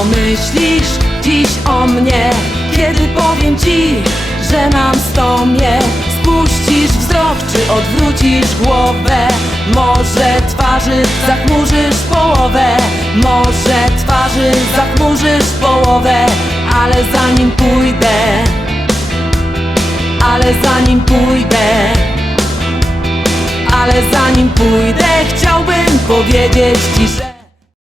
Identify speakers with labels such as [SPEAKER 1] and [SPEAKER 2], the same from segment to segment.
[SPEAKER 1] Co myślisz dziś o mnie, kiedy powiem ci, że mam stomię? Spuścisz wzrok, czy odwrócisz głowę? Może twarzy zachmurzysz połowę, może twarzy zachmurzysz połowę. Ale zanim pójdę, ale zanim pójdę, ale zanim pójdę, chciałbym powiedzieć ci, że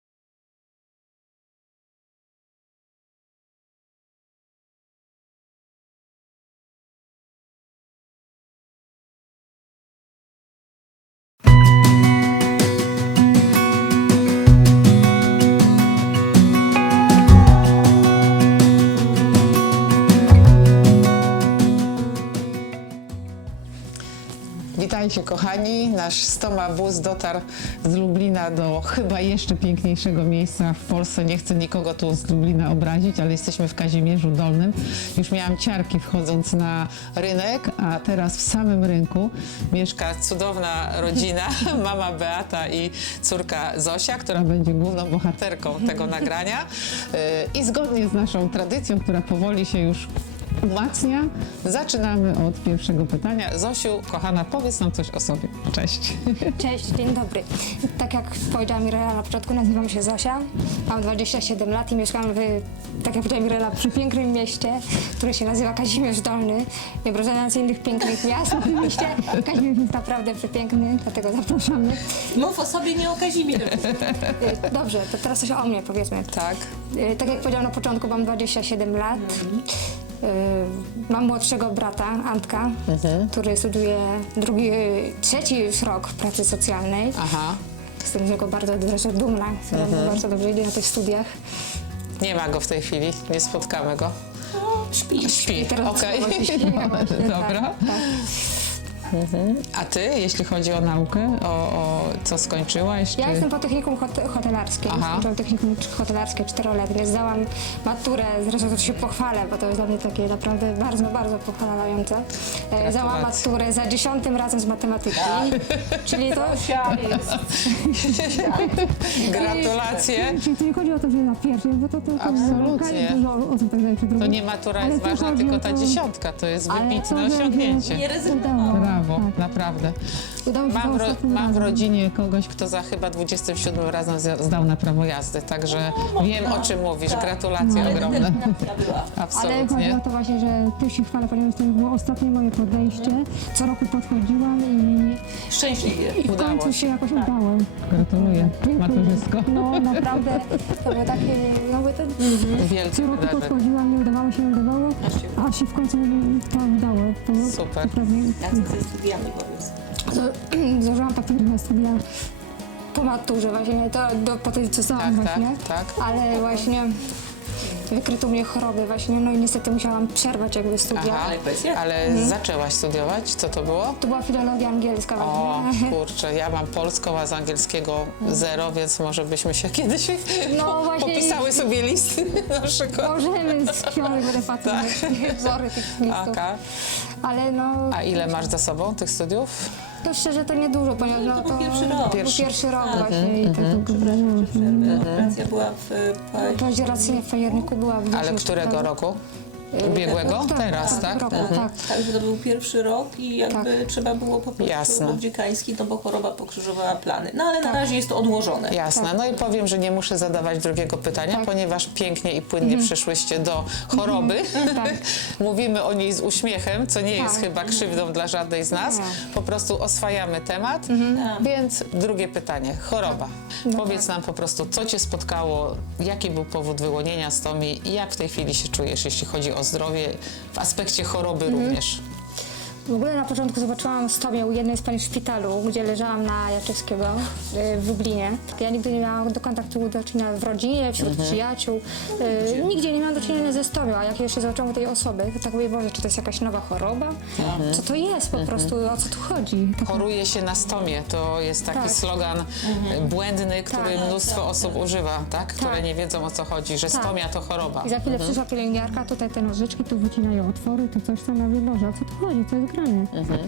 [SPEAKER 2] Witajcie kochani, nasz Stoma Bus dotarł z Lublina do chyba jeszcze piękniejszego miejsca w Polsce. Nie chcę nikogo tu z Lublina obrazić, ale jesteśmy w Kazimierzu Dolnym. Już miałam ciarki wchodząc na rynek, a teraz w samym rynku mieszka cudowna rodzina, mama Beata i córka Zosia, która będzie główną bohaterką tego nagrania. I zgodnie z naszą tradycją, która powoli się już umacnia, zaczynamy od pierwszego pytania. Zosiu, kochana, powiedz nam coś o sobie. Cześć.
[SPEAKER 3] Cześć, dzień dobry. Tak jak powiedziała Mirela na początku, nazywam się Zosia, mam 27 lat i mieszkam tak jak powiedziała Mirela, przy pięknym mieście, które się nazywa Kazimierz Dolny. Nie obrażając innych pięknych miast, oczywiście Kazimierz jest naprawdę przepiękny, dlatego zapraszamy.
[SPEAKER 4] Mów o sobie, nie o Kazimierzu.
[SPEAKER 3] Dobrze, to teraz coś o mnie powiedzmy.
[SPEAKER 2] Tak.
[SPEAKER 3] Tak jak powiedziałam na początku, mam 27 lat. Mam młodszego brata, Antka, który studiuje trzeci już rok pracy socjalnej.
[SPEAKER 2] Aha.
[SPEAKER 3] Jestem z niego bardzo dumna, bardzo dobrze idzie na tych studiach.
[SPEAKER 2] Nie ma go w tej chwili, nie spotkamy go.
[SPEAKER 4] Śpi.
[SPEAKER 2] Śpi,
[SPEAKER 3] Teraz
[SPEAKER 2] okej. Dobra.
[SPEAKER 3] Tak.
[SPEAKER 2] A ty, jeśli chodzi o naukę, o co skończyłaś?
[SPEAKER 3] Ja
[SPEAKER 2] czy...
[SPEAKER 3] jestem po technikum hotelarskim.
[SPEAKER 2] Aha.
[SPEAKER 3] Skończyłam technikum hotelarskie 4-letnie. Zdałam maturę, zresztą to się pochwalę, bo to jest dla mnie takie naprawdę bardzo, bardzo pochwalające. Zdałam maturę za 10. razem z matematyki. Czyli to
[SPEAKER 2] Gratulacje.
[SPEAKER 3] Czyli to nie chodzi o to, że na pierwszej, bo to
[SPEAKER 2] Absolutnie.
[SPEAKER 3] dużo osób tak dalej
[SPEAKER 2] To nie matura jest
[SPEAKER 3] Ale to
[SPEAKER 2] ważna,
[SPEAKER 3] chodzi
[SPEAKER 2] tylko
[SPEAKER 3] o
[SPEAKER 2] ta
[SPEAKER 3] to-
[SPEAKER 2] 10. To jest
[SPEAKER 3] Ale
[SPEAKER 2] wybitne
[SPEAKER 3] to, że-
[SPEAKER 2] osiągnięcie.
[SPEAKER 4] Nie rezygnował.
[SPEAKER 2] Brawo, naprawdę.
[SPEAKER 3] Udało się to ostatnim
[SPEAKER 2] Mam w
[SPEAKER 3] razem.
[SPEAKER 2] rodzinie kogoś, kto za chyba 27 razem zdał na prawo jazdy, także wiem, o czym mówisz. Gratulacje ogromne.
[SPEAKER 4] Determinacja była.
[SPEAKER 3] Ale chodzi
[SPEAKER 2] Absolutnie.
[SPEAKER 3] o to właśnie, że tu się chwalę, ponieważ to było ostatnie moje podejście. Co roku podchodziłam
[SPEAKER 4] Szczęśliwie.
[SPEAKER 3] i w
[SPEAKER 2] Udało
[SPEAKER 3] końcu
[SPEAKER 2] się.
[SPEAKER 3] się jakoś udało.
[SPEAKER 2] Gratuluję, maturzysko.
[SPEAKER 3] No naprawdę, to było takie, no bo to co
[SPEAKER 2] Wielkie
[SPEAKER 3] roku
[SPEAKER 2] wydarzenie.
[SPEAKER 3] podchodziłam, nie udawało się, a się w końcu to udało. To
[SPEAKER 2] Super.
[SPEAKER 3] naprawdę,
[SPEAKER 4] Jak ze studiami powiedz.
[SPEAKER 3] złożyłam papiery na studia po maturze właśnie, po tej co zdałam
[SPEAKER 2] Tak,
[SPEAKER 3] właśnie.
[SPEAKER 2] tak.
[SPEAKER 3] Ale właśnie wykryto mnie choroby właśnie, no i niestety musiałam przerwać jakby studia.
[SPEAKER 2] Aha,
[SPEAKER 4] Ale kwestia?
[SPEAKER 2] ale zaczęłaś studiować? Co to było?
[SPEAKER 3] To była filologia angielska
[SPEAKER 2] O,
[SPEAKER 3] właśnie.
[SPEAKER 2] kurczę, ja mam polską, a z angielskiego 0, więc może byśmy się kiedyś
[SPEAKER 3] No właśnie.
[SPEAKER 2] popisały sobie listy naszego.
[SPEAKER 3] Możemy z książek będę patrzeć wzory tych listów.
[SPEAKER 2] Aka.
[SPEAKER 3] Ale no,
[SPEAKER 2] A ile masz za sobą tych studiów?
[SPEAKER 3] to szczerze to niedużo, ponieważ no,
[SPEAKER 4] To był pierwszy rok.
[SPEAKER 3] był pierwszy rok
[SPEAKER 4] Tak.
[SPEAKER 3] właśnie i to
[SPEAKER 4] Operacja była w
[SPEAKER 3] paździeracznie w październiku była w
[SPEAKER 2] Ale którego roku? Ubiegłego? Teraz, tak?
[SPEAKER 3] Roku, tak.
[SPEAKER 4] Także to był pierwszy rok i jakby trzeba było po prostu
[SPEAKER 2] Jasne.
[SPEAKER 4] uciekański, no bo choroba pokrzyżowała plany. No ale na razie jest to odłożone.
[SPEAKER 2] Jasne. No i powiem, że nie muszę zadawać drugiego pytania, ponieważ pięknie i płynnie przyszłyście do choroby.
[SPEAKER 3] Tak.
[SPEAKER 2] Mówimy o niej z uśmiechem, co nie jest
[SPEAKER 3] Tak.
[SPEAKER 2] chyba krzywdą dla żadnej z nas.
[SPEAKER 3] Nie.
[SPEAKER 2] Po prostu oswajamy temat. Więc drugie pytanie. Choroba. Powiedz nam po prostu, co cię spotkało, jaki był powód wyłonienia stomii i jak w tej chwili się czujesz, jeśli chodzi o zdrowie, w aspekcie choroby również.
[SPEAKER 3] W ogóle na początku zobaczyłam stomię u jednej z pań w szpitalu, gdzie leżałam na Jaczewskiego w Lublinie. Ja nigdy nie miałam do kontaktu do czynienia w rodzinie, wśród przyjaciół. Nigdzie nie miałam do czynienia ze stomią, a jak jeszcze zobaczyłam u tej osoby, to tak mówię, Boże, czy to jest jakaś nowa choroba? Co to jest po prostu, o co tu chodzi? Tak,
[SPEAKER 2] Choruje się na stomię. To jest taki
[SPEAKER 3] Tak.
[SPEAKER 2] slogan błędny, który
[SPEAKER 3] Tak.
[SPEAKER 2] mnóstwo osób używa, tak? Które nie wiedzą, o co chodzi, że
[SPEAKER 3] Tak.
[SPEAKER 2] stomia to choroba.
[SPEAKER 3] I za chwilę przyszła pielęgniarka, tutaj te nożyczki, tu wycinają otwory, to coś tam, ja mówię, Boże, o co tu chodzi, co jest grane?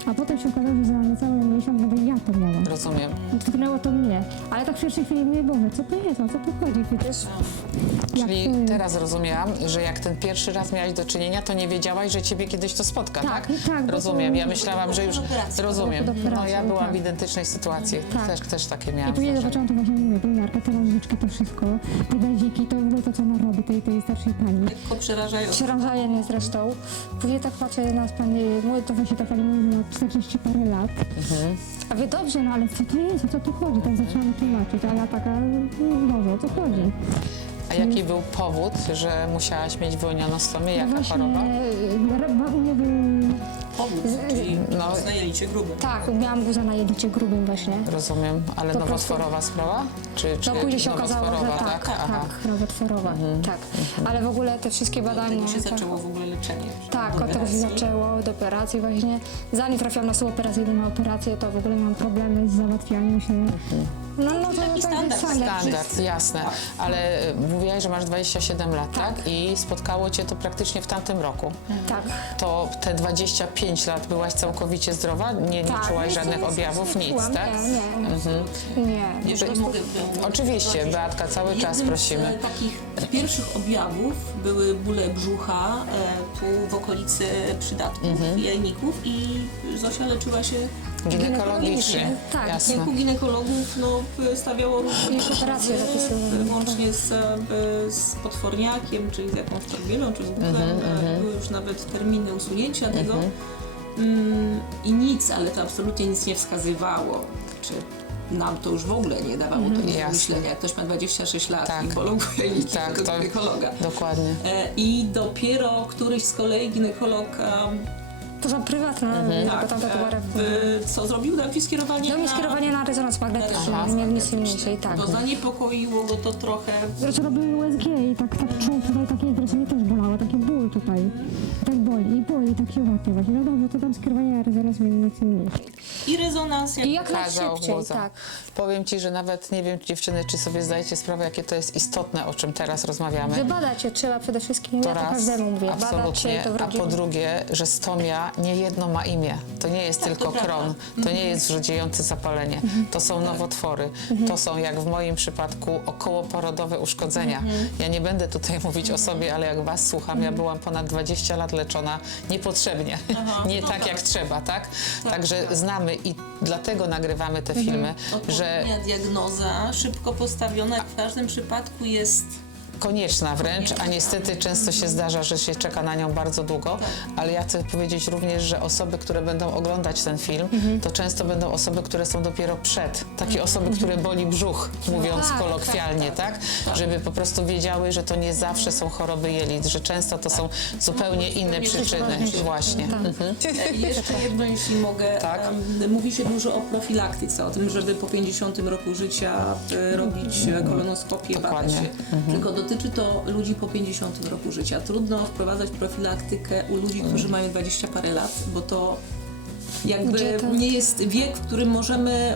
[SPEAKER 3] A potem się okazało, że za niecały miesiąc będę ja to miała.
[SPEAKER 2] Rozumiem.
[SPEAKER 3] Dotknęło to mnie. Ale tak w pierwszej chwili mówię, Boże, co to jest, o co tu chodzi? Przecież jak to
[SPEAKER 2] Czyli
[SPEAKER 3] jest?
[SPEAKER 2] teraz rozumiałam, że jak ten pierwszy raz miałaś do czynienia, to nie wiedziałaś, że ciebie kiedyś to spotka, tak?
[SPEAKER 3] Tak, bo
[SPEAKER 2] Rozumiem.
[SPEAKER 3] to-
[SPEAKER 2] Ja myślałam, że już...
[SPEAKER 4] operacja.
[SPEAKER 2] Rozumiem.
[SPEAKER 3] Przed operacją,
[SPEAKER 2] No ja byłam
[SPEAKER 3] tak.
[SPEAKER 2] w identycznej sytuacji.
[SPEAKER 3] Tak.
[SPEAKER 2] Też takie
[SPEAKER 3] I
[SPEAKER 2] miałam.
[SPEAKER 3] później
[SPEAKER 2] zdarzenie.
[SPEAKER 3] zobaczyłam to właśnie, mówię, pielęgniarka, te nożyczki, to wszystko, te gaziki, to w ogóle to, co ona robi, tej starszej pani.
[SPEAKER 4] Lekko przerażające.
[SPEAKER 3] Przerażaje mnie zresztą. Później tak patrzę na pani, mówię, to właśnie ta pani mówi, że ma 40 parę lat. A wie dobrze, no ale co to jest, o co tu chodzi? Tak zaczęłam tłumaczyć, a ja taka, Boże, o co chodzi?
[SPEAKER 2] A jaki był powód, że musiałaś mieć wyłonionostomię? Jaka
[SPEAKER 3] właśnie,
[SPEAKER 2] choroba?
[SPEAKER 3] u mnie był,
[SPEAKER 4] Powód, czyli
[SPEAKER 2] No.
[SPEAKER 4] znajęliście grubym.
[SPEAKER 3] tak, miałam guza na jelicie grubym właśnie.
[SPEAKER 2] Rozumiem. Ale
[SPEAKER 3] Po
[SPEAKER 2] nowotworowa sprawa? Czy
[SPEAKER 3] No później się okazało, że
[SPEAKER 2] nowotworowa,
[SPEAKER 3] tak,
[SPEAKER 2] Aha.
[SPEAKER 3] nowotworowa, tak. Ale w ogóle te wszystkie badania...
[SPEAKER 4] Tego się
[SPEAKER 3] tak.
[SPEAKER 4] zaczęło w ogóle leczenie.
[SPEAKER 3] Tak, od tego się
[SPEAKER 4] Operacji.
[SPEAKER 3] zaczęło, od operacji właśnie. Zanim trafiłam na tą operację, na operację, to w ogóle miałam problemy z załatwianiem się. No to
[SPEAKER 4] taki
[SPEAKER 3] taki
[SPEAKER 4] standard.
[SPEAKER 2] Standard, jasne. Ale mówiłaś, że masz 27 lat, tak? I spotkało cię to praktycznie w tamtym roku.
[SPEAKER 3] Tak.
[SPEAKER 2] To te 25 lat byłaś całkowicie zdrowa? Nie
[SPEAKER 3] Tak,
[SPEAKER 2] czułaś
[SPEAKER 3] nic,
[SPEAKER 2] żadnych
[SPEAKER 3] nic,
[SPEAKER 2] objawów?
[SPEAKER 3] nie
[SPEAKER 2] Nic,
[SPEAKER 3] czułam,
[SPEAKER 2] tak?
[SPEAKER 3] Nie.
[SPEAKER 4] Jeżeli mogę...
[SPEAKER 2] Oczywiście, Beatka, cały czas
[SPEAKER 4] Jednym
[SPEAKER 2] prosimy.
[SPEAKER 4] z takich pierwszych objawów były bóle brzucha tu w okolicy przydatków, jajników i Zosia leczyła się
[SPEAKER 2] Ginekologicznie,
[SPEAKER 3] Tak,
[SPEAKER 2] jasne.
[SPEAKER 4] kilku ginekologów stawiało różne
[SPEAKER 3] Już operacje zapisywane.
[SPEAKER 4] łącznie z potworniakiem, czy z jakąś torbielą, czy z guzem. Były już nawet terminy usunięcia tego. I nic, ale to absolutnie nic nie wskazywało. Czy nam to już w ogóle nie dawało to nic do
[SPEAKER 2] Jasne.
[SPEAKER 4] myślenia. Jak ktoś ma 26 lat
[SPEAKER 2] Tak.
[SPEAKER 4] i bolą go jajniki,
[SPEAKER 2] Tak,
[SPEAKER 4] to do
[SPEAKER 2] to
[SPEAKER 4] ginekologa.
[SPEAKER 2] dokładnie.
[SPEAKER 4] I dopiero któryś z kolei ginekolog
[SPEAKER 3] To są prywatne, bo tam to chyba...
[SPEAKER 4] co zrobił? Dał ci skierowanie
[SPEAKER 3] Dał mi
[SPEAKER 4] na...
[SPEAKER 3] skierowanie na rezonans magnetyczny,
[SPEAKER 2] Aha.
[SPEAKER 3] nie nic silniejszej, tak.
[SPEAKER 4] To zaniepokoiło go to trochę.
[SPEAKER 3] Zresztą robił USG i tak czuł tutaj takie, zresztą mnie też bolało, taki ból tutaj. Tak boli, tak się łapie właśnie. No dobrze, to dam skierowanie na rezonans magnetyczny.
[SPEAKER 4] I rezonans
[SPEAKER 3] I jak
[SPEAKER 2] Kazał
[SPEAKER 3] najszybciej,
[SPEAKER 2] guza.
[SPEAKER 3] tak.
[SPEAKER 2] Powiem ci, że nawet nie wiem, dziewczyny, czy sobie zdajecie sprawę, jakie to jest istotne, o czym teraz rozmawiamy.
[SPEAKER 3] Że badać się trzeba przede wszystkim,
[SPEAKER 2] To
[SPEAKER 3] ja to
[SPEAKER 2] raz,
[SPEAKER 3] każdemu mówię, badać się
[SPEAKER 2] absolutnie,
[SPEAKER 3] to w
[SPEAKER 2] a
[SPEAKER 3] rodzinie.
[SPEAKER 2] po drugie, że stomia nie jedno ma imię. To nie jest tylko
[SPEAKER 4] to prawda.
[SPEAKER 2] kron, to nie jest wrzodziejące zapalenie, to są nowotwory, to są, jak w moim przypadku, okołoporodowe uszkodzenia. Ja nie będę tutaj mówić o sobie, ale jak was słucham, ja byłam ponad 20 lat leczona niepotrzebnie, nie tak jak trzeba, tak? Także znamy i dlatego nagrywamy te filmy, że
[SPEAKER 4] Odpowiednia diagnoza, szybko postawiona, jak w każdym przypadku jest...
[SPEAKER 2] konieczna wręcz, a niestety często się zdarza, że się czeka na nią bardzo długo, ale ja chcę powiedzieć również, że osoby, które będą oglądać ten film, to często będą osoby, które są dopiero przed. Takie osoby, które boli brzuch, mówiąc
[SPEAKER 3] Tak,
[SPEAKER 2] kolokwialnie, tak? Żeby po prostu wiedziały, że to nie zawsze są choroby jelit, że często to są zupełnie inne przyczyny. Właśnie.
[SPEAKER 4] Jeszcze jedno, jeśli mogę.
[SPEAKER 2] Tak.
[SPEAKER 4] Mówi się dużo o profilaktyce, o tym, żeby po 50 roku życia robić kolonoskopię, badać
[SPEAKER 2] Dokładnie.
[SPEAKER 4] się. Tylko dotyczy to ludzi po 50 roku życia. Trudno wprowadzać profilaktykę u ludzi, którzy mają 20 parę lat, bo to jakby
[SPEAKER 3] Gdzie to?
[SPEAKER 4] nie jest wiek, w którym możemy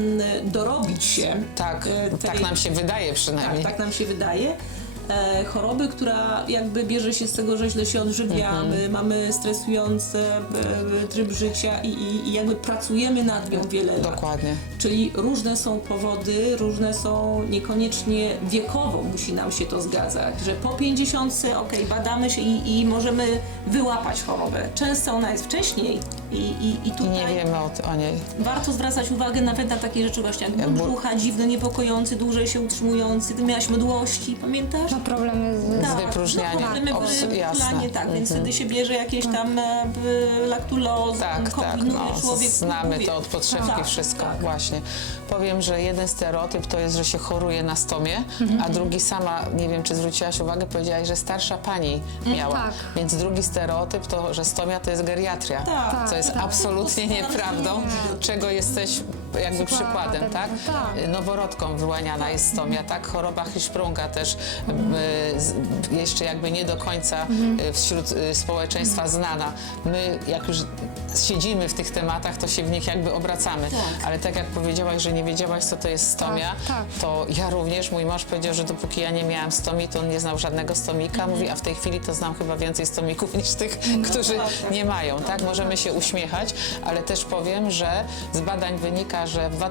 [SPEAKER 4] dorobić się.
[SPEAKER 2] Tak,
[SPEAKER 4] tej-
[SPEAKER 2] tak nam się wydaje przynajmniej.
[SPEAKER 4] Tak nam się wydaje. Choroby, która jakby bierze się z tego, że źle się odżywiamy, mamy stresujący tryb życia i jakby pracujemy nad nią wiele lat.
[SPEAKER 2] Dokładnie.
[SPEAKER 4] Czyli różne są powody, różne są, niekoniecznie wiekowo musi nam się to zgadzać, że po 50 badamy się i możemy wyłapać chorobę. Często ona jest wcześniej i
[SPEAKER 2] I
[SPEAKER 4] tutaj
[SPEAKER 2] nie wiemy o niej.
[SPEAKER 4] warto zwracać uwagę nawet na takie rzeczy właśnie jak ból brzucha, dziwny, niepokojący, dłużej się utrzymujący. Ty miałaś mdłości, pamiętasz?
[SPEAKER 3] Ma problemy z...
[SPEAKER 2] Z wypróżnianiem.
[SPEAKER 4] Problemy
[SPEAKER 2] Jasne.
[SPEAKER 4] wypróżnianie, tak, więc wtedy się bierze jakieś tam laktulozę,
[SPEAKER 2] Tak,
[SPEAKER 4] kombinuje
[SPEAKER 2] no,
[SPEAKER 4] człowiek.
[SPEAKER 2] znamy
[SPEAKER 4] próbuje.
[SPEAKER 2] to od podszewki,
[SPEAKER 4] Tak,
[SPEAKER 2] wszystko,
[SPEAKER 4] tak.
[SPEAKER 2] właśnie. Powiem, że jeden stereotyp to jest, że się choruje na stomię, a drugi sama, nie wiem, czy zwróciłaś uwagę, powiedziałaś, że starsza pani miała.
[SPEAKER 3] tak.
[SPEAKER 2] Więc drugi stereotyp to, że stomia to jest geriatria,
[SPEAKER 4] Tak,
[SPEAKER 2] co jest absolutnie nieprawdą, czego jesteś jakby przykładem, tak?
[SPEAKER 3] No tak.
[SPEAKER 2] Noworodkom wyłaniana jest stomia, tak? Choroba Hirschsprunga też jeszcze jakby nie do końca wśród społeczeństwa znana. My jak już siedzimy w tych tematach, to się w nich jakby obracamy.
[SPEAKER 4] Tak.
[SPEAKER 2] Ale tak jak powiedziałaś, że nie wiedziałaś, co to jest stomia,
[SPEAKER 3] Tak.
[SPEAKER 2] to ja również, mój mąż powiedział, że dopóki ja nie miałam stomii, to on nie znał żadnego stomika. Mówi, a w tej chwili to znam chyba więcej stomików niż tych, którzy nie mają, tak? Możemy się uśmiechać, ale też powiem, że z badań wynika, że w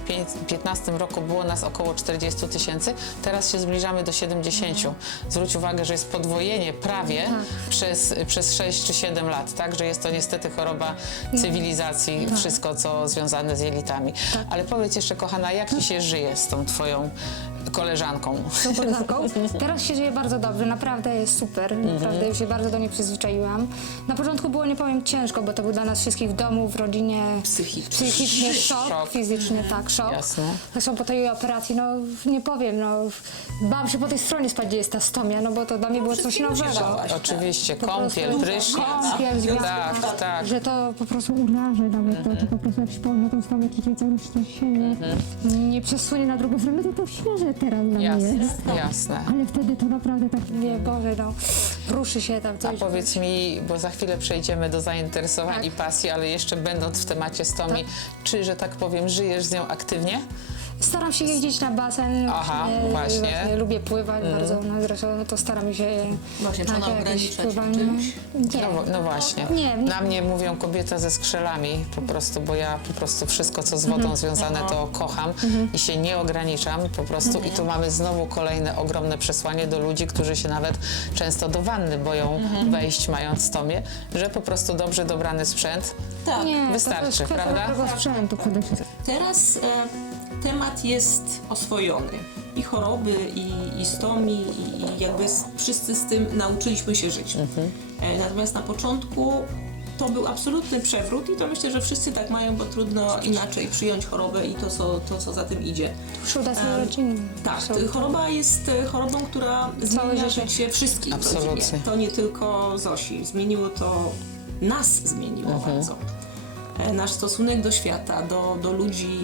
[SPEAKER 2] 2015 roku było nas około 40 000, teraz się zbliżamy do 70. Zwróć uwagę, że jest podwojenie prawie przez 6 czy 7 lat, tak? Że jest to niestety choroba cywilizacji, wszystko co związane z jelitami. Ale powiedz jeszcze, kochana, jak ci się żyje z tą twoją koleżanką?
[SPEAKER 3] Tą koleżanką. Teraz się żyje bardzo dobrze, naprawdę jest super, naprawdę już się bardzo do niej przyzwyczaiłam. Na początku było, nie powiem, ciężko, bo to był dla nas wszystkich w domu, w rodzinie psychicznie szok,
[SPEAKER 2] Szok.
[SPEAKER 3] fizycznie tak, szok.
[SPEAKER 2] Jasne.
[SPEAKER 3] Zresztą po tej operacji, no nie powiem, no bałam się po tej stronie spać, gdzie jest ta stomia, no bo to dla mnie było coś nowego.
[SPEAKER 2] Oczywiście,
[SPEAKER 3] Po
[SPEAKER 2] kąpiel,
[SPEAKER 3] prostu
[SPEAKER 2] prysznic.
[SPEAKER 3] kąpiel, związek,
[SPEAKER 2] Tak, tak.
[SPEAKER 3] że to po prostu uraży nawet, to po prostu jak śpą na tą stomię, to cały się nie przesunie na drugą stronę, to świeże teraz dla mnie
[SPEAKER 2] Jasne,
[SPEAKER 3] jest.
[SPEAKER 2] jasne.
[SPEAKER 3] Ale wtedy to naprawdę tak, nie, Boże, no, ruszy się tam
[SPEAKER 2] A
[SPEAKER 3] coś.
[SPEAKER 2] powiedz mi, bo za chwilę przejdziemy do zainteresowań
[SPEAKER 3] Tak.
[SPEAKER 2] i pasji, ale jeszcze będąc w temacie stomii, czy, że tak powiem, żyjesz z nią aktywnie?
[SPEAKER 3] Staram się jeździć na basen,
[SPEAKER 2] Aha, właśnie.
[SPEAKER 3] lubię pływać bardzo, no zresztą no to staram się...
[SPEAKER 4] Właśnie, czy ona
[SPEAKER 3] jakieś
[SPEAKER 4] ogranicza cię
[SPEAKER 3] pływanie.
[SPEAKER 4] czymś?
[SPEAKER 3] Nie.
[SPEAKER 2] No właśnie.
[SPEAKER 3] Nie.
[SPEAKER 2] Na mnie mówią kobieta ze skrzelami po prostu, bo ja po prostu wszystko, co z wodą związane, to kocham i się nie ograniczam po prostu. I tu mamy znowu kolejne ogromne przesłanie do ludzi, którzy się nawet często do wanny boją wejść, mając stomię, że po prostu dobrze dobrany sprzęt
[SPEAKER 4] Tak.
[SPEAKER 3] Nie,
[SPEAKER 2] wystarczy,
[SPEAKER 3] to jest kwestia
[SPEAKER 2] prawda?
[SPEAKER 3] dobrego sprzętu przede wszystkim.
[SPEAKER 4] Teraz temat jest oswojony. I choroby, i stomii, i jakby wszyscy z tym nauczyliśmy się żyć. Natomiast na początku to był absolutny przewrót i to myślę, że wszyscy tak mają, bo trudno inaczej przyjąć chorobę i to co za tym idzie.
[SPEAKER 3] Szuda sobie rodziny.
[SPEAKER 4] Tak, choroba jest chorobą, która zmienia
[SPEAKER 3] życie.
[SPEAKER 4] życie wszystkich w rodzinie.
[SPEAKER 2] Absolutnie.
[SPEAKER 4] To nie tylko Zosi. Zmieniło to, nas zmieniło bardzo. Nasz stosunek do świata, do ludzi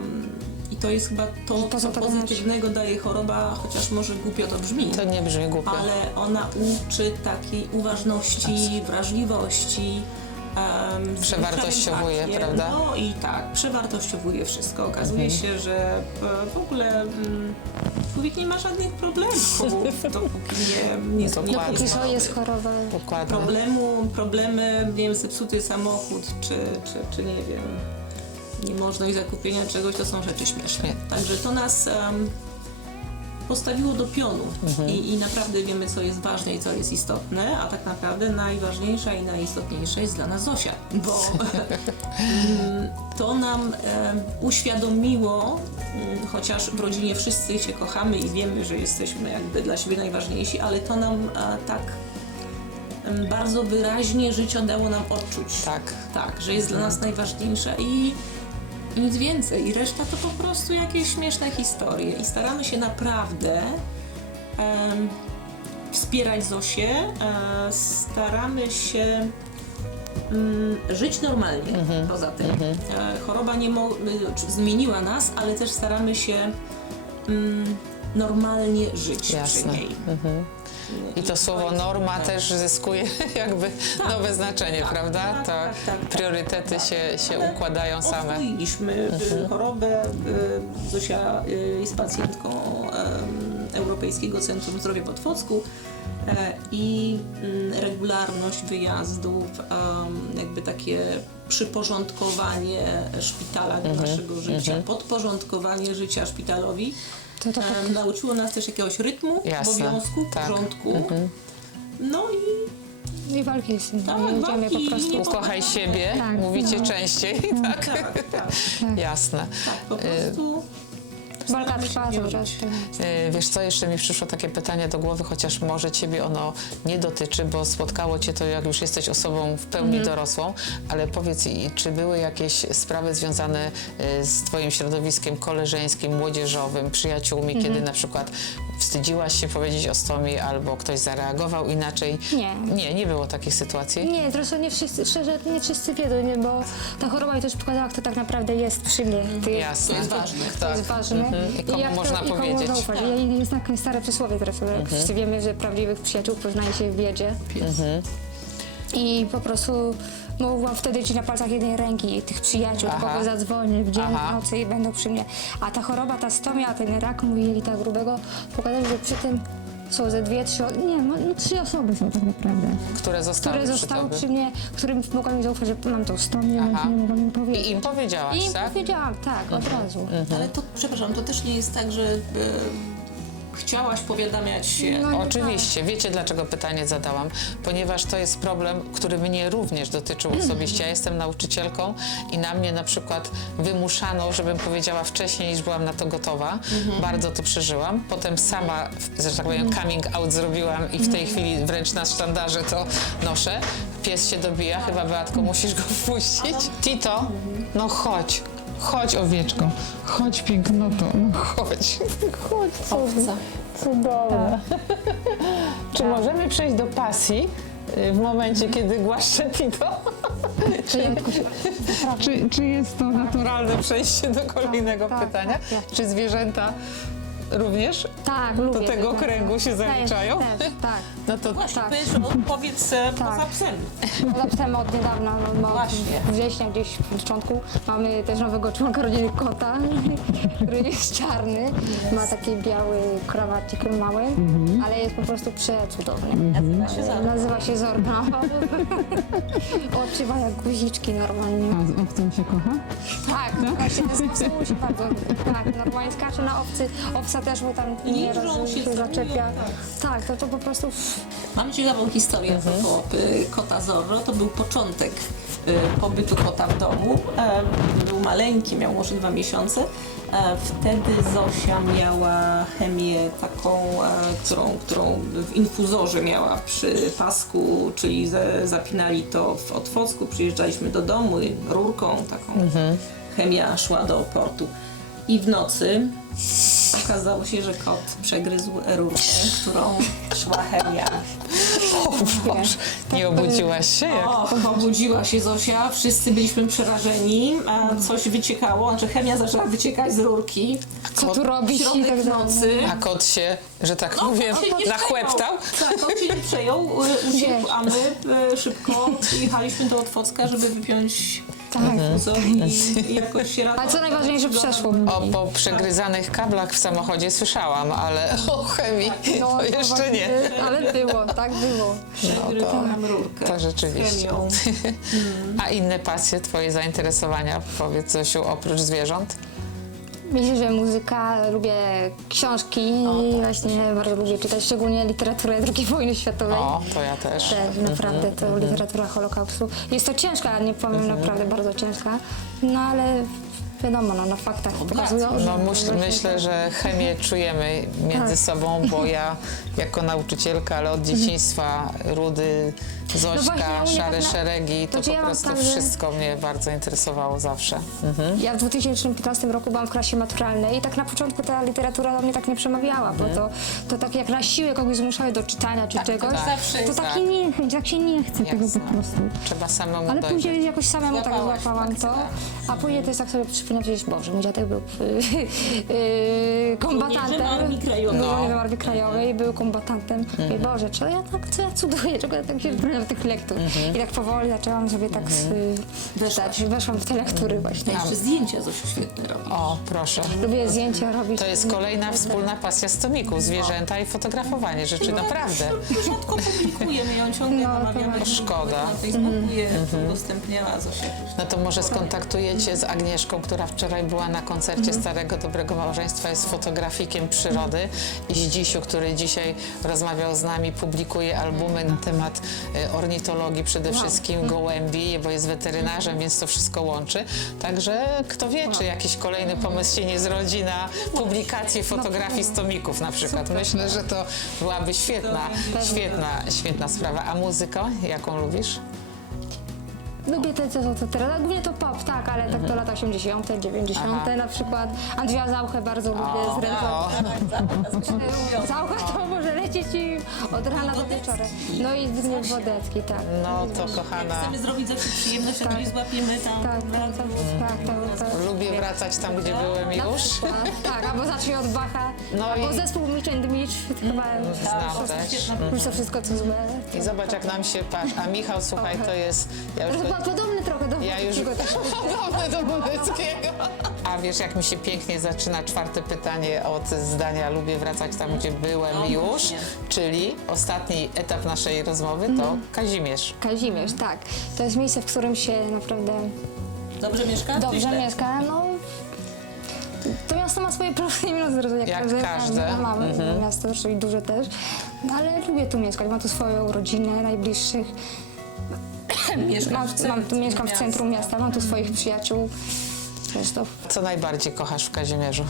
[SPEAKER 4] i to jest chyba to,
[SPEAKER 3] Poza
[SPEAKER 4] co
[SPEAKER 3] tego
[SPEAKER 4] pozytywnego daje choroba, chociaż może głupio to brzmi.
[SPEAKER 2] To nie brzmi głupio.
[SPEAKER 4] Ale ona uczy takiej uważności, wrażliwości.
[SPEAKER 2] Przewartościowuje,
[SPEAKER 4] empatię.
[SPEAKER 2] prawda?
[SPEAKER 4] No i tak, przewartościowuje wszystko. Okazuje się, że w ogóle człowiek nie ma żadnych problemów, dopóki nie
[SPEAKER 2] Dokładnie.
[SPEAKER 3] Dopóki są, jest choroba.
[SPEAKER 2] Dokładnie.
[SPEAKER 4] problemy, nie wiem, zepsuty samochód, czy nie wiem, niemożność zakupienia czegoś, to są rzeczy śmieszne. Także to nas postawiło do pionu i naprawdę wiemy, co jest ważne i co jest istotne, a tak naprawdę najważniejsza i najistotniejsza jest dla nas Zosia, bo to nam uświadomiło, chociaż w rodzinie wszyscy się kochamy i wiemy, że jesteśmy jakby dla siebie najważniejsi, ale to nam tak bardzo wyraźnie życie dało nam odczuć. Tak, że jest dla nas najważniejsza i nic więcej. I reszta to po prostu jakieś śmieszne historie. I staramy się naprawdę wspierać Zosię, staramy się żyć normalnie poza tym. Choroba zmieniła nas, ale też staramy się normalnie żyć przy niej.
[SPEAKER 2] I to słowo norma też zyskuje jakby nowe znaczenie, prawda? Tak. Priorytety się układają same.
[SPEAKER 4] Oswoiliśmy chorobę. Zosia jest pacjentką Europejskiego Centrum Zdrowia w Otwocku i regularność wyjazdów, jakby takie przyporządkowanie szpitala do naszego życia, podporządkowanie życia szpitalowi.
[SPEAKER 3] To
[SPEAKER 4] Nauczyło nas też jakiegoś rytmu, obowiązku, porządku. No
[SPEAKER 3] i walki z tym.
[SPEAKER 4] Tak,
[SPEAKER 3] Jedziemy
[SPEAKER 4] walki
[SPEAKER 3] po prostu.
[SPEAKER 4] i
[SPEAKER 2] Ukochaj siebie,
[SPEAKER 3] Tak.
[SPEAKER 2] mówicie częściej, tak?
[SPEAKER 4] tak,
[SPEAKER 2] Jasne.
[SPEAKER 4] po prostu
[SPEAKER 3] Walka trwa cały czas.
[SPEAKER 2] Wiesz co, jeszcze mi przyszło takie pytanie do głowy, chociaż może ciebie ono nie dotyczy, bo spotkało cię to, jak już jesteś osobą w pełni dorosłą, ale powiedz, czy były jakieś sprawy związane z twoim środowiskiem koleżeńskim, młodzieżowym, przyjaciółmi, kiedy na przykład wstydziłaś się powiedzieć o stomie albo ktoś zareagował inaczej?
[SPEAKER 3] Nie.
[SPEAKER 2] Nie było takich sytuacji?
[SPEAKER 3] Nie, zresztą nie wszyscy, szczerze, nie wszyscy wiedzą, nie, bo ta choroba mi też pokazała, kto tak naprawdę jest przy mnie.
[SPEAKER 2] Jasne.
[SPEAKER 4] To jest ważne.
[SPEAKER 3] To jest ważne.
[SPEAKER 2] I komu
[SPEAKER 3] jak
[SPEAKER 2] można
[SPEAKER 3] i komu
[SPEAKER 2] powiedzieć.
[SPEAKER 3] można ufać. Jest takie stare przysłowie teraz, wszyscy wiemy, że prawdziwych przyjaciół poznaje się w biedzie. I po prostu mogłam wtedy liczyć na palcach jednej ręki tych przyjaciół, do kogo zadzwonię w dzień, w nocy i będą przy mnie. A ta choroba, ta stomia, ten rak mój jelita grubego pokazał, że przy tym są ze 2-3, nie, no 3 osoby są tak naprawdę.
[SPEAKER 2] Które zostały
[SPEAKER 3] Przy mnie, którym mogłam mi zaufać, że mam tą stomię, więc nie mogłam im powiedzieć.
[SPEAKER 2] I im powiedziałaś,
[SPEAKER 3] I im
[SPEAKER 2] tak?
[SPEAKER 3] powiedziałam, tak, od razu.
[SPEAKER 4] Ale to, przepraszam, to też nie jest tak, że chciałaś powiadamiać się.
[SPEAKER 3] No,
[SPEAKER 2] Oczywiście. Wiecie, dlaczego pytanie zadałam? Ponieważ to jest problem, który mnie również dotyczył osobiście. Ja jestem nauczycielką i na mnie na przykład wymuszano, żebym powiedziała wcześniej, niż byłam na to gotowa. Bardzo to przeżyłam. Potem sama, że tak powiem, coming out zrobiłam i w tej chwili wręcz na sztandarze to noszę. Pies się dobija, chyba Beatko, musisz go wpuścić. Tito, no chodź. Chodź, owieczko. Chodź, pięknoto. No chodź. Chodź,
[SPEAKER 4] Owca.
[SPEAKER 2] cudowne. Czy możemy przejść do pasji w momencie, kiedy głaszczę Tito? Czy jest to naturalne przejście do kolejnego
[SPEAKER 3] tak,
[SPEAKER 2] pytania?
[SPEAKER 3] tak.
[SPEAKER 2] Czy zwierzęta również
[SPEAKER 3] Tak, lubię.
[SPEAKER 2] do tego kręgu się zaliczają?
[SPEAKER 3] Też, tak.
[SPEAKER 2] No to
[SPEAKER 4] Właśnie,
[SPEAKER 3] Tak.
[SPEAKER 4] powiedz poza psem.
[SPEAKER 3] Poza psem od niedawna, no, od
[SPEAKER 4] Właśnie.
[SPEAKER 3] września gdzieś w początku, mamy też nowego członka rodziny kota, który jest czarny, ma taki biały krawacik mały, ale jest po prostu przecudowny.
[SPEAKER 4] Nazywa się Zara.
[SPEAKER 3] Nazywa się Zorba. Oczy ma jak guziczki normalnie.
[SPEAKER 2] A z owcą się kocha?
[SPEAKER 3] Tak, właśnie z owcą się bardzo. Tak, normalnie skacze na owcy. Owca też mu tam nie
[SPEAKER 4] Liżą
[SPEAKER 3] raz
[SPEAKER 4] się,
[SPEAKER 3] się zaczepia.
[SPEAKER 4] całują,
[SPEAKER 3] Tak, to po prostu...
[SPEAKER 4] Mam ciekawą historię a propos kota Zorro. To był początek pobytu kota w domu. Był maleńki, miał może 2 miesiące. Wtedy Zosia miała chemię taką, którą w infuzorze miała przy pasku, czyli zapinali to w otwocku. Przyjeżdżaliśmy do domu i rurką taką chemia szła do portu. I w nocy okazało się, że kot przegryzł rurkę, którą szła chemia.
[SPEAKER 2] O Boże, nie obudziłaś się? Jak...
[SPEAKER 4] O, obudziła się Zosia, wszyscy byliśmy przerażeni, a coś wyciekało, znaczy chemia zaczęła wyciekać z rurki.
[SPEAKER 3] Co tu robisz i
[SPEAKER 4] Środek
[SPEAKER 3] tak dalej.
[SPEAKER 4] nocy.
[SPEAKER 2] A kot się, że tak powiem,
[SPEAKER 4] kot się nie
[SPEAKER 2] nachłeptał?
[SPEAKER 4] Tak, kot się nie przejął, uciekł, a my szybko jechaliśmy do Otwocka, żeby wypiąć
[SPEAKER 3] Tak.
[SPEAKER 4] infuzor i jakoś się
[SPEAKER 3] Ale co najważniejsze, przeszło.
[SPEAKER 2] O po przegryzanych kablach w samochodzie słyszałam, ale o chemii to jeszcze
[SPEAKER 3] właśnie,
[SPEAKER 2] nie.
[SPEAKER 3] Ale było, tak było.
[SPEAKER 4] Przegryzłam rurkę
[SPEAKER 2] to rzeczywiście.
[SPEAKER 4] z chemią.
[SPEAKER 2] A inne pasje, twoje zainteresowania, powiedz Zosiu, oprócz zwierząt?
[SPEAKER 3] Myślę, że muzyka, lubię książki i właśnie bardzo lubię czytać, szczególnie literaturę II wojny światowej.
[SPEAKER 2] O, to ja też.
[SPEAKER 3] Też, naprawdę, to literatura Holokaustu. Jest to ciężka, nie powiem, naprawdę bardzo ciężka, no ale wiadomo, no, na faktach pokazują, że...
[SPEAKER 2] No myślę, że chemię czujemy między sobą, bo ja jako nauczycielka, ale od dzieciństwa Rudy, Zośka,
[SPEAKER 3] właśnie, u mnie
[SPEAKER 2] Szare
[SPEAKER 3] tak na-
[SPEAKER 2] Szeregi, to
[SPEAKER 3] Znaczy,
[SPEAKER 2] po
[SPEAKER 3] ja mam
[SPEAKER 2] prostu
[SPEAKER 3] tak, że-
[SPEAKER 2] wszystko mnie bardzo interesowało zawsze.
[SPEAKER 3] Ja w 2015 roku byłam w klasie maturalnej i tak na początku ta literatura do mnie tak nie przemawiała, bo to tak jak na siłę kogoś zmuszały do czytania czy czegoś,
[SPEAKER 4] zawsze
[SPEAKER 3] to
[SPEAKER 4] jest
[SPEAKER 3] taki niechęć, tak się nie chce tego po prostu.
[SPEAKER 2] Trzeba samemu
[SPEAKER 3] Ale
[SPEAKER 2] dojść.
[SPEAKER 3] później jakoś samemu tak
[SPEAKER 4] Złapałaś,
[SPEAKER 3] złapałam
[SPEAKER 4] tak,
[SPEAKER 3] to,
[SPEAKER 4] tak.
[SPEAKER 3] a później to jest tak sobie przypominam, że Boże, mój dziadek był kombatantem.
[SPEAKER 4] Żołnierzem Armii Krajowej.
[SPEAKER 3] Żołnierzem Armii Krajowej, był kombatantem. I Boże, co ja cuduję, czego ja tak się w tych lektur. I tak powoli zaczęłam sobie tak czytać, weszłam w te lektury właśnie.
[SPEAKER 4] Jeszcze zdjęcia Zosiu świetne robi.
[SPEAKER 2] O, proszę.
[SPEAKER 3] Lubię zdjęcia robić.
[SPEAKER 2] To jest kolejna wspólna pasja z Tomików, zwierzęta i fotografowanie rzeczy, naprawdę.
[SPEAKER 4] Rzadko publikujemy ją, ciągle
[SPEAKER 3] No, to
[SPEAKER 4] namawiamy,
[SPEAKER 3] właśnie.
[SPEAKER 4] żeby
[SPEAKER 2] Szkoda.
[SPEAKER 4] na Facebooku je udostępniała Zosia.
[SPEAKER 2] No to może skontaktujecie z Agnieszką, która wczoraj była na koncercie Starego Dobrego Małżeństwa, jest fotografikiem przyrody i Zdzisiu, który dzisiaj rozmawiał z nami, publikuje albumy na temat ornitologii, przede wszystkim gołębi, bo jest weterynarzem, więc to wszystko łączy. Także kto wie, czy jakiś kolejny pomysł się nie zrodzi na publikację fotografii z tomików na przykład. Myślę, że to byłaby świetna sprawa. A muzykę, jaką lubisz?
[SPEAKER 3] Lubię te, co są to teraz. Głównie to pop, tak, ale tak to lata 80., 90. na przykład. Andrzeja Zauchę bardzo lubię Zaucha to może lecieć i od rana do wieczora. No i Zbigniew Wodecki, tak.
[SPEAKER 2] No to kochana,
[SPEAKER 4] Chcemy zrobić zawsze przyjemność, to nie złapiemy tam.
[SPEAKER 3] Tak,
[SPEAKER 2] lubię wracać tam, gdzie byłem
[SPEAKER 3] Na
[SPEAKER 2] już.
[SPEAKER 3] przykład, tak, albo zacznij od Bacha,
[SPEAKER 2] No
[SPEAKER 3] albo
[SPEAKER 2] i-
[SPEAKER 3] zespół Mitch and Mitch, chyba
[SPEAKER 2] Znam też.
[SPEAKER 3] już to wszystko co złe.
[SPEAKER 2] I zobacz, jak nam się patrz. A Michał, słuchaj, to jest... Ja już
[SPEAKER 3] Chyba podobny trochę do
[SPEAKER 2] Ja już
[SPEAKER 3] Wodeckiego też.
[SPEAKER 2] podobny do Wodeckiego. A wiesz, jak mi się pięknie zaczyna czwarte pytanie od zdania lubię wracać tam, gdzie byłem już,
[SPEAKER 4] właśnie.
[SPEAKER 2] czyli ostatni etap naszej rozmowy to Kazimierz.
[SPEAKER 3] Kazimierz, tak. To jest miejsce, w którym się naprawdę
[SPEAKER 4] Dobrze mieszka?
[SPEAKER 3] dobrze
[SPEAKER 4] Źle?
[SPEAKER 3] mieszka. No, to miasto ma swoje plusy i minusy,
[SPEAKER 2] Jak
[SPEAKER 3] każde.
[SPEAKER 2] każde.
[SPEAKER 3] Mamy miasto, zresztą i duże też. No, ale lubię tu mieszkać. Mam tu swoją rodzinę, najbliższych. Mieszkam w centrum miasta, mam tu swoich przyjaciół. Zresztą
[SPEAKER 2] Co najbardziej kochasz w Kazimierzu?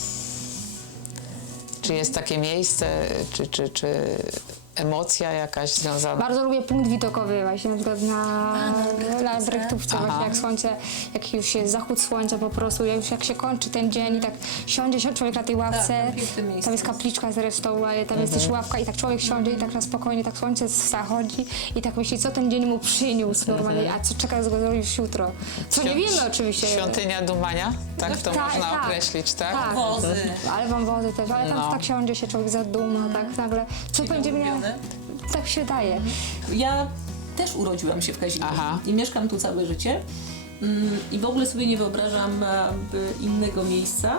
[SPEAKER 2] Czy jest takie miejsce, czy emocja jakaś związana?
[SPEAKER 3] bardzo lubię punkt widokowy właśnie, na przykład na Drechtówce
[SPEAKER 2] Aha.
[SPEAKER 3] właśnie, jak słońce, jak już jest zachód słońca po prostu, jak się kończy ten dzień i tak siądzie człowiek na tej ławce,
[SPEAKER 4] piękne miejsce.
[SPEAKER 3] tam jest kapliczka zresztą, ale tam jest też ławka i tak człowiek siądzie i tak na spokojnie, tak słońce zachodzi i tak myśli, co ten dzień mu przyniósł normalnie, a co czeka go już jutro. Co nie wiemy oczywiście.
[SPEAKER 2] Świątynia Dumania? Tak to
[SPEAKER 3] Tak,
[SPEAKER 2] można
[SPEAKER 3] tak.
[SPEAKER 2] określić, tak?
[SPEAKER 3] Tak.
[SPEAKER 4] Wozy.
[SPEAKER 3] Ale wąwozy też, ale tam
[SPEAKER 2] No.
[SPEAKER 3] tak siądzie się człowiek zaduma, tak nagle, co będzie mnie,
[SPEAKER 4] ulubione?
[SPEAKER 3] tak się daje.
[SPEAKER 4] Ja też urodziłam się w Kazimierzu
[SPEAKER 2] Aha.
[SPEAKER 4] i mieszkam tu całe życie. I w ogóle sobie nie wyobrażam innego miejsca.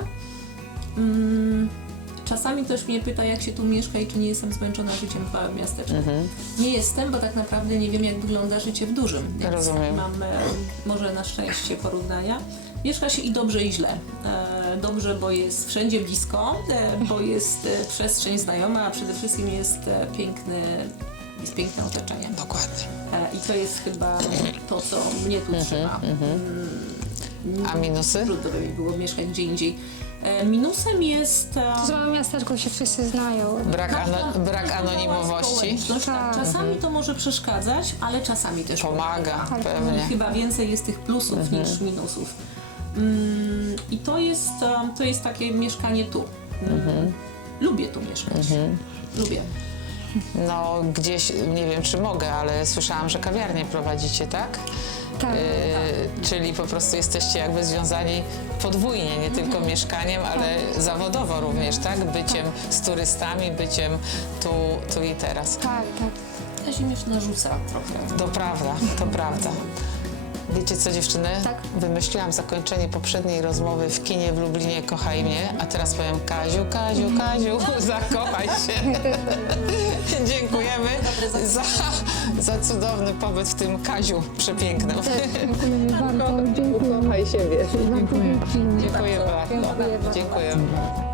[SPEAKER 4] Czasami ktoś mnie pyta, jak się tu mieszka i czy nie jestem zmęczona życiem w małym miasteczku. Nie jestem, bo tak naprawdę nie wiem, jak wygląda życie w dużym. Więc
[SPEAKER 2] Rozumiem.
[SPEAKER 4] mam może na szczęście porównania. Mieszka się i dobrze, i źle. Dobrze, bo jest wszędzie blisko, bo jest przestrzeń znajoma, a przede wszystkim jest piękne otoczenie.
[SPEAKER 2] Dokładnie.
[SPEAKER 4] I to jest chyba to, co mnie tu trzyma.
[SPEAKER 2] A minusy?
[SPEAKER 4] Trudno by mi było mieszkać gdzie indziej. Minusem jest...
[SPEAKER 3] W małym miasteczku się wszyscy znają.
[SPEAKER 2] Brak anonimowości.
[SPEAKER 4] społeczność, tak. Czasami to może przeszkadzać, ale czasami też
[SPEAKER 2] Pomaga,
[SPEAKER 3] Tak.
[SPEAKER 2] pewnie.
[SPEAKER 4] Chyba więcej jest tych plusów niż minusów. I to jest takie mieszkanie tu. Lubię tu mieszkać. Lubię.
[SPEAKER 2] No gdzieś, nie wiem czy mogę, ale słyszałam, że kawiarnię prowadzicie, tak?
[SPEAKER 3] Tak.
[SPEAKER 2] Czyli po prostu jesteście jakby związani podwójnie, nie tylko mieszkaniem, ale zawodowo również, tak? Byciem z turystami, byciem tu i teraz.
[SPEAKER 3] Tak, tak.
[SPEAKER 4] Kazimierz narzuca trochę.
[SPEAKER 2] To prawda, to prawda. Wiecie co, dziewczyny?
[SPEAKER 3] Tak.
[SPEAKER 2] Wymyśliłam zakończenie poprzedniej rozmowy w kinie w Lublinie Kochaj mnie, a teraz powiem Kaziu, Kaziu, Kaziu, zakochaj się. Dziękujemy za cudowny pobyt w tym Kaziu przepięknym.
[SPEAKER 3] Dziękuję bardzo. Dziękuję.
[SPEAKER 2] Kochaj siebie. Dziękuję bardzo.
[SPEAKER 3] Dziękuję bardzo.
[SPEAKER 2] Dziękuję.